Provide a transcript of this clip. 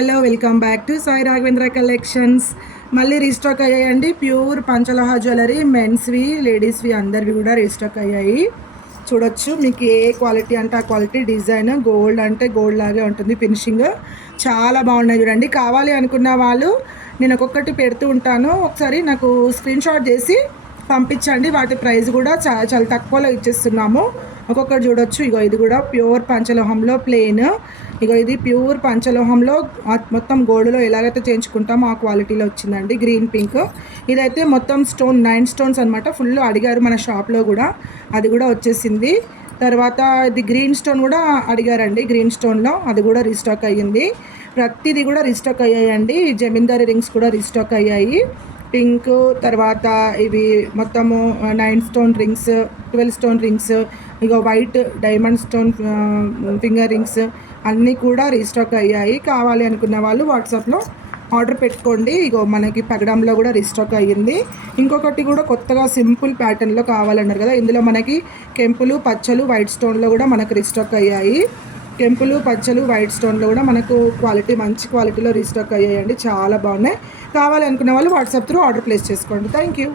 Hello welcome back to Sai Raghavendra collections. మళ్ళీ restock అయ్యాయండి. Pure పంచలోహ jewellery, మెన్స్వి, లేడీస్వి అందరివి కూడా రీస్టాక్ అయ్యాయి. చూడొచ్చు, మీకు ఏ క్వాలిటీ అంటే ఆ క్వాలిటీ, డిజైన్ గోల్డ్ అంటే గోల్డ్ లాగే ఉంటుంది. ఫినిషింగ్ చాలా బాగున్నాయి చూడండి. కావాలి అనుకున్న వాళ్ళు నేను ఒక్కొక్కటి పెడుతూ ఉంటాను, ఒకసారి నాకు స్క్రీన్ షాట్ చేసి పంపించండి. వాటి ప్రైస్ కూడా చాలా చాలా తక్కువలో ఇచ్చేస్తున్నాము. ఒక్కొక్కటి చూడొచ్చు. ఇగో ఇది కూడా ప్యూర్ పంచలోహంలో ప్లెయిన్. ఇగో ఇది ప్యూర్ పంచలోహంలో మొత్తం గోల్డ్లో ఎలాగైతే చేయించుకుంటామో ఆ క్వాలిటీలో వచ్చిందండి. Green pink. ఇదైతే మొత్తం స్టోన్ 9 స్టోన్స్ అనమాట. ఫుల్ అడిగారు మన షాప్లో కూడా, అది కూడా వచ్చేసింది. తర్వాత ఇది గ్రీన్ స్టోన్ కూడా అడిగారండి. గ్రీన్ స్టోన్లో అది కూడా రీస్టాక్ అయ్యింది. ప్రతిదీ కూడా రీస్టాక్ అయ్యాయండి. జమీందారీ రింగ్స్ కూడా రీస్టాక్ అయ్యాయి. పింక్, తర్వాత ఇవి మొత్తము 9 స్టోన్ రింగ్స్, 12 స్టోన్ రింగ్స్, ఇక white diamond stone finger rings అన్నీ కూడా రీస్టాక్ అయ్యాయి. కావాలి అనుకున్న వాళ్ళు వాట్సాప్లో ఆర్డర్ పెట్టుకోండి. ఇగో మనకి పగడంలో కూడా రీస్టాక్ అయ్యింది. ఇంకొకటి కూడా కొత్తగా సింపుల్ ప్యాటర్న్లో కావాలన్నారు కదా, ఇందులో మనకి కెంపులు, పచ్చలు, వైట్ స్టోన్లో కూడా మనకు రీస్టాక్ అయ్యాయి. కెంపులు, పచ్చలు, వైట్ స్టోన్లో కూడా మనకు క్వాలిటీ మంచి క్వాలిటీలో రీస్టాక్ అయ్యాయండి. చాలా బాగున్నాయి. కావాలి అనుకున్న వాళ్ళు వాట్సాప్ త్రూ ఆర్డర్ ప్లేస్ చేసుకోండి. Thank you.